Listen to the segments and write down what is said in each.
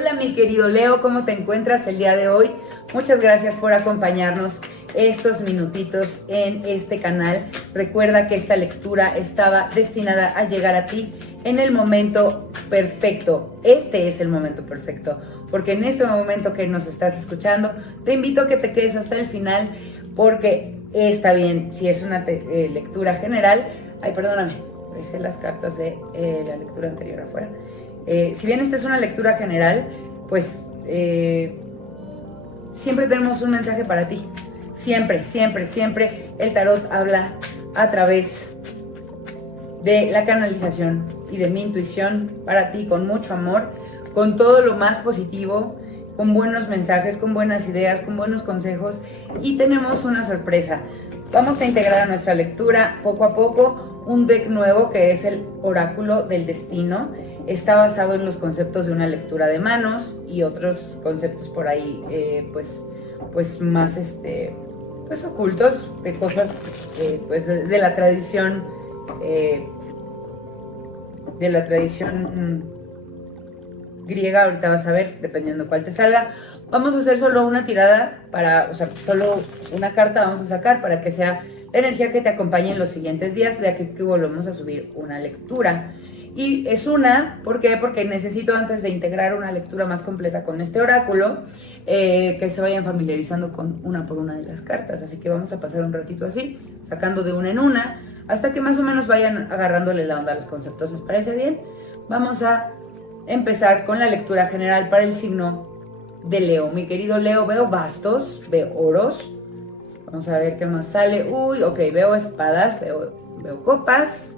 Hola mi querido Leo, ¿cómo te encuentras el día de hoy? Muchas gracias por acompañarnos estos minutitos en este canal. Recuerda que esta lectura estaba destinada a llegar a ti en el momento perfecto. Este es el momento perfecto, porque en este momento que nos estás escuchando, te invito a que te quedes hasta el final, porque está bien, si es una lectura general. Ay, perdóname, dejé las cartas de la lectura anterior afuera. Si bien esta es una lectura general, pues siempre tenemos un mensaje para ti. Siempre, siempre, siempre el tarot habla a través de la canalización y de mi intuición para ti, con mucho amor, con todo lo más positivo, con buenos mensajes, con buenas ideas, con buenos consejos, y tenemos una sorpresa. Vamos a integrar a nuestra lectura poco a poco un deck nuevo que es el Oráculo del Destino. Está basado en los conceptos de una lectura de manos y otros conceptos por ahí pues más pues ocultos, de cosas pues de la tradición griega. Ahorita vas a ver, dependiendo cuál te salga. Vamos a hacer solo una tirada solo una carta vamos a sacar para que sea la energía que te acompañe en los siguientes días, de aquí que volvemos a subir una lectura. Y es ¿por qué? Porque necesito, antes de integrar una lectura más completa con este oráculo, que se vayan familiarizando con una por una de las cartas. Así que vamos a pasar un ratito así, sacando de una en una, hasta que más o menos vayan agarrándole la onda a los conceptos. ¿Les parece bien? Vamos a empezar con la lectura general para el signo de Leo. Mi querido Leo, veo bastos, veo oros. Vamos a ver qué más sale. Uy, ok, veo espadas, veo copas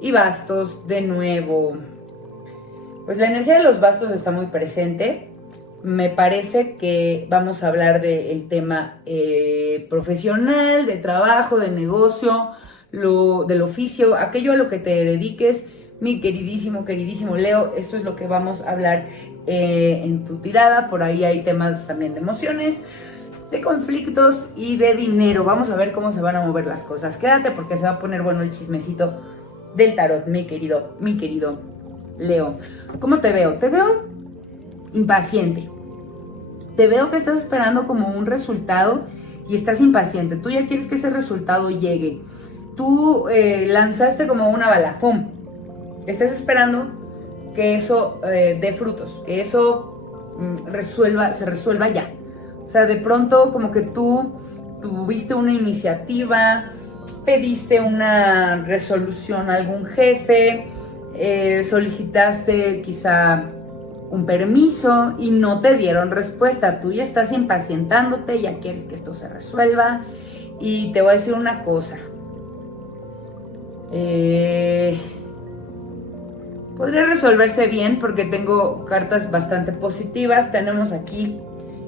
y bastos de nuevo. Pues la energía de los bastos está muy presente. Me parece que vamos a hablar del tema profesional, de trabajo, de negocio, del oficio, aquello a lo que te dediques, mi queridísimo Leo. Esto es lo que vamos a hablar en tu tirada. Por ahí hay temas también de emociones, de conflictos y de dinero. Vamos a ver cómo se van a mover las cosas. Quédate porque se va a poner bueno el chismecito del tarot, mi querido Leo. ¿Cómo te veo? Te veo impaciente. Te veo que estás esperando como un resultado y estás impaciente. Tú ya quieres que ese resultado llegue. Tú lanzaste como una bala, ¡pum! Estás esperando que eso dé frutos, que eso se resuelva ya. O sea, de pronto como que tú tuviste una iniciativa, pediste una resolución a algún jefe, solicitaste quizá un permiso y no te dieron respuesta. Tú ya estás impacientándote, ya quieres que esto se resuelva. Y te voy a decir una cosa. Podría resolverse bien porque tengo cartas bastante positivas. Tenemos aquí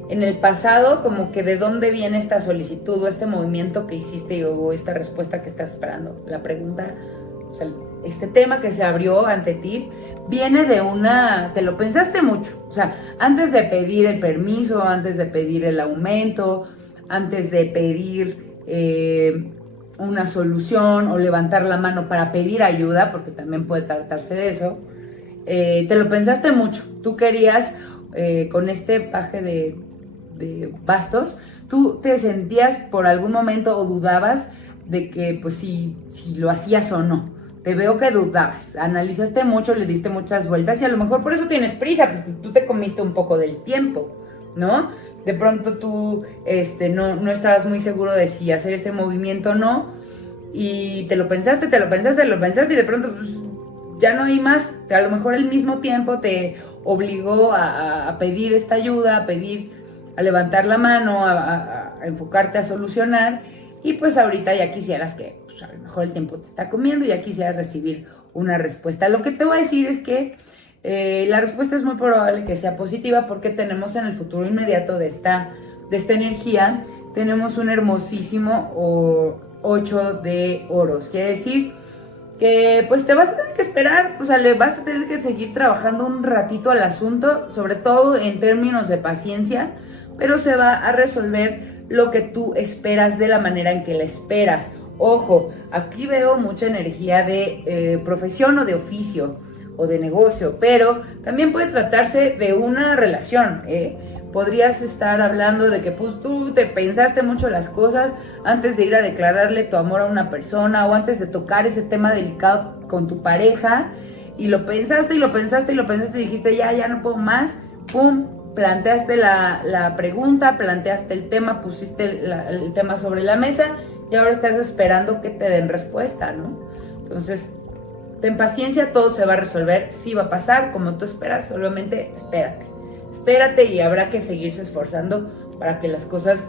en el pasado como que de dónde viene esta solicitud o este movimiento que hiciste o esta respuesta que estás esperando. La pregunta, o sea, este tema que se abrió ante ti viene de te lo pensaste mucho. O sea, antes de pedir el permiso, antes de pedir el aumento, antes de pedir una solución o levantar la mano para pedir ayuda, porque también puede tratarse de eso, te lo pensaste mucho. Tú querías, con este paje de bastos, tú te sentías por algún momento o dudabas de que pues si lo hacías o no. Te veo que dudabas, analizaste mucho, le diste muchas vueltas y a lo mejor por eso tienes prisa, porque tú te comiste un poco del tiempo, ¿no? De pronto tú no estabas muy seguro de si hacer este movimiento o no, y te lo pensaste y de pronto pues, ya no hay más. A lo mejor el mismo tiempo te obligó a pedir esta ayuda, a levantar la mano, a enfocarte a solucionar, y pues ahorita ya quisieras que pues, a lo mejor el tiempo te está comiendo y ya quisieras recibir una respuesta. Lo que te voy a decir es que la respuesta es muy probable que sea positiva, porque tenemos en el futuro inmediato de esta energía, tenemos un hermosísimo 8 de oros. Quiere decir que pues te vas a tener que esperar, o sea, le vas a tener que seguir trabajando un ratito al asunto, sobre todo en términos de paciencia, pero se va a resolver lo que tú esperas de la manera en que la esperas. Ojo, aquí veo mucha energía de profesión o de oficio. o de negocio, pero también puede tratarse de una relación, Podrías estar hablando de que pues, tú te pensaste mucho las cosas antes de ir a declararle tu amor a una persona o antes de tocar ese tema delicado con tu pareja, y lo pensaste y lo pensaste y lo pensaste y dijiste ya no puedo más, pum, planteaste la pregunta, planteaste el tema, pusiste el tema sobre la mesa y ahora estás esperando que te den respuesta, ¿no? Entonces, ten paciencia, todo se va a resolver, sí va a pasar como tú esperas, solamente espérate y habrá que seguirse esforzando para que las cosas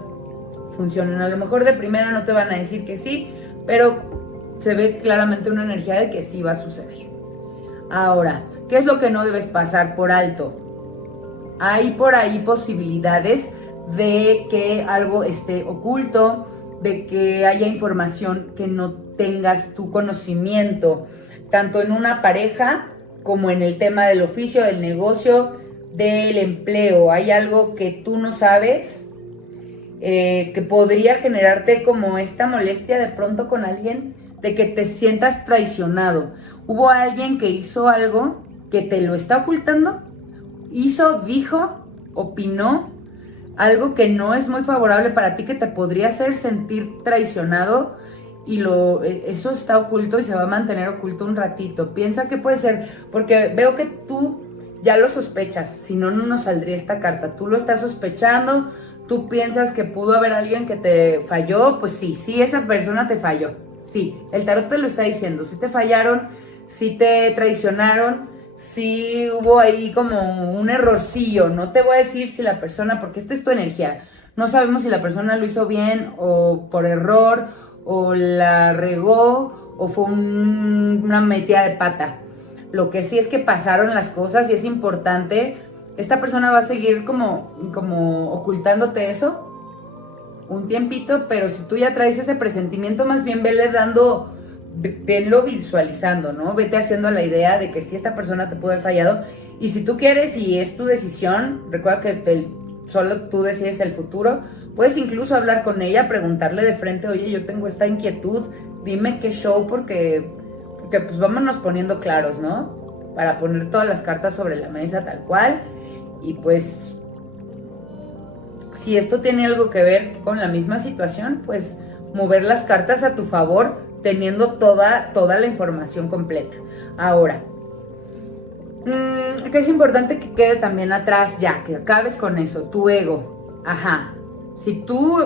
funcionen. A lo mejor de primera no te van a decir que sí, pero se ve claramente una energía de que sí va a suceder. Ahora, ¿qué es lo que no debes pasar por alto? Hay por ahí posibilidades de que algo esté oculto, de que haya información que no tengas tu conocimiento, tanto en una pareja como en el tema del oficio, del negocio, del empleo. Hay algo que tú no sabes, que podría generarte como esta molestia de pronto con alguien, de que te sientas traicionado. Hubo alguien que hizo algo que te lo está ocultando, dijo, opinó algo que no es muy favorable para ti, que te podría hacer sentir traicionado, y eso está oculto y se va a mantener oculto un ratito. Piensa que puede ser, porque veo que tú ya lo sospechas, si no, no nos saldría esta carta. Tú lo estás sospechando, tú piensas que pudo haber alguien que te falló, pues sí, esa persona te falló. Sí, el tarot te lo está diciendo, sí te fallaron, sí te traicionaron, sí hubo ahí como un errorcillo. No te voy a decir si la persona, porque esta es tu energía, no sabemos si la persona lo hizo bien o por error, o la regó, o fue una metida de pata. Lo que sí es que pasaron las cosas y es importante. Esta persona va a seguir como ocultándote eso un tiempito, pero si tú ya traes ese presentimiento, más bien venlo visualizando, ¿no? Vete haciendo la idea de que sí, esta persona te pudo haber fallado, y si tú quieres y es tu decisión, recuerda que solo tú decides el futuro, puedes incluso hablar con ella, preguntarle de frente, oye, yo tengo esta inquietud, dime qué show, porque pues vámonos poniendo claros, ¿no? Para poner todas las cartas sobre la mesa tal cual, y pues si esto tiene algo que ver con la misma situación, pues mover las cartas a tu favor, teniendo toda la información completa. Ahora, que es importante que quede también atrás ya, que acabes con eso, tu ego. Ajá. Si tú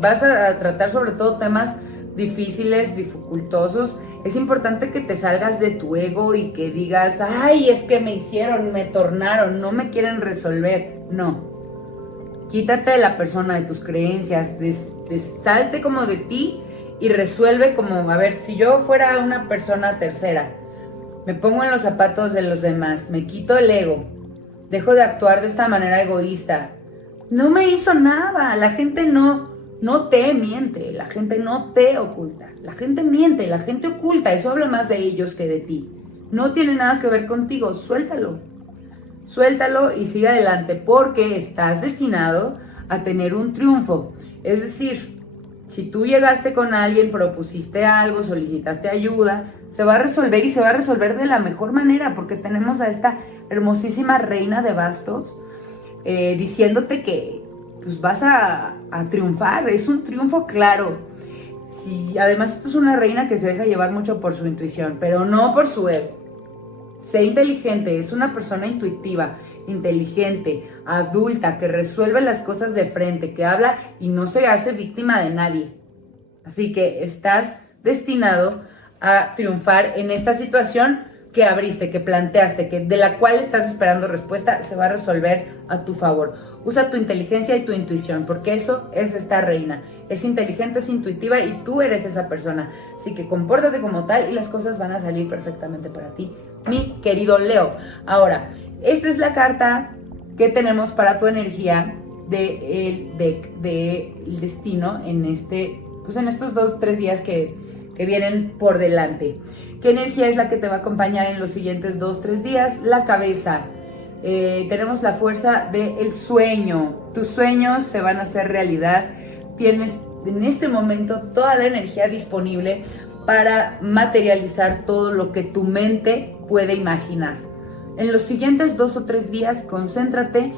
vas a tratar sobre todo temas difíciles, dificultosos, es importante que te salgas de tu ego y que digas, ay, es que me hicieron, me tornaron, no me quieren resolver. No. Quítate de la persona, de tus creencias, salte como de ti y resuelve como, a ver, si yo fuera una persona tercera, me pongo en los zapatos de los demás, me quito el ego, dejo de actuar de esta manera egoísta. No me hizo nada, la gente no te miente, la gente no te oculta, la gente miente, la gente oculta, eso habla más de ellos que de ti. No tiene nada que ver contigo, suéltalo y sigue adelante, porque estás destinado a tener un triunfo. Es decir, si tú llegaste con alguien, propusiste algo, solicitaste ayuda, se va a resolver, y se va a resolver de la mejor manera, porque tenemos a esta hermosísima reina de bastos diciéndote que pues vas a triunfar. Es un triunfo claro. Sí, además, esta es una reina que se deja llevar mucho por su intuición, pero no por su ego. Sé inteligente, es una persona intuitiva, inteligente, adulta, que resuelve las cosas de frente, que habla y no se hace víctima de nadie. Así que estás destinado a triunfar en esta situación que abriste, que planteaste, de la cual estás esperando respuesta. Se va a resolver a tu favor. Usa tu inteligencia y tu intuición, porque eso es esta reina. Es inteligente, es intuitiva, y tú eres esa persona. Así que compórtate como tal y las cosas van a salir perfectamente para ti, mi querido Leo. Ahora, esta es la carta que tenemos para tu energía del destino en estos 2-3 días que vienen por delante. ¿Qué energía es la que te va a acompañar en los siguientes 2-3 días? La cabeza. Tenemos la fuerza del sueño. Tus sueños se van a hacer realidad. Tienes en este momento toda la energía disponible para materializar todo lo que tu mente puede imaginar. En los siguientes 2 o 3 días, concéntrate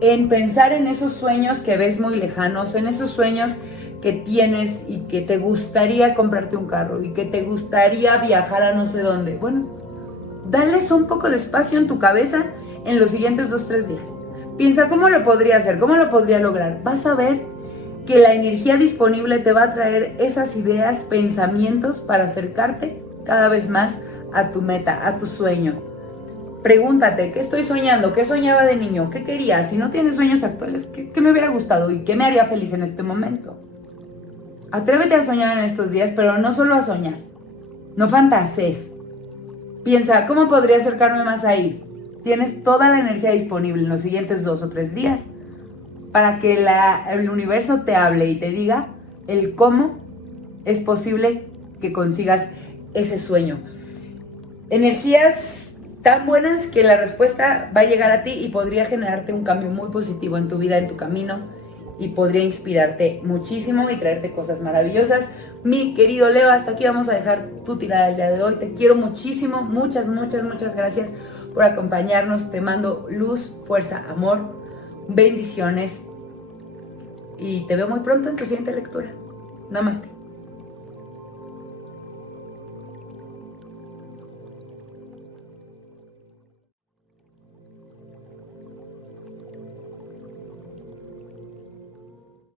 en pensar en esos sueños que ves muy lejanos, en esos sueños que tienes y que te gustaría comprarte un carro y que te gustaría viajar a no sé dónde. Bueno, dales un poco de espacio en tu cabeza en los siguientes 2 o 3 días. Piensa cómo lo podría hacer, cómo lo podría lograr. Vas a ver que la energía disponible te va a traer esas ideas, pensamientos para acercarte cada vez más a tu meta, a tu sueño. Pregúntate, ¿qué estoy soñando? ¿Qué soñaba de niño? ¿Qué quería? Si no tienes sueños actuales, ¿qué me hubiera gustado y qué me haría feliz en este momento? Atrévete a soñar en estos días, pero no solo a soñar. No fantasees. Piensa, ¿cómo podría acercarme más ahí? Tienes toda la energía disponible en los siguientes 2 o 3 días para que el universo te hable y te diga el cómo es posible que consigas ese sueño. Energías tan buenas que la respuesta va a llegar a ti y podría generarte un cambio muy positivo en tu vida, en tu camino, y podría inspirarte muchísimo y traerte cosas maravillosas. Mi querido Leo, hasta aquí vamos a dejar tu tirada el día de hoy. Te quiero muchísimo, muchas gracias por acompañarnos. Te mando luz, fuerza, amor, bendiciones y te veo muy pronto en tu siguiente lectura. Namaste.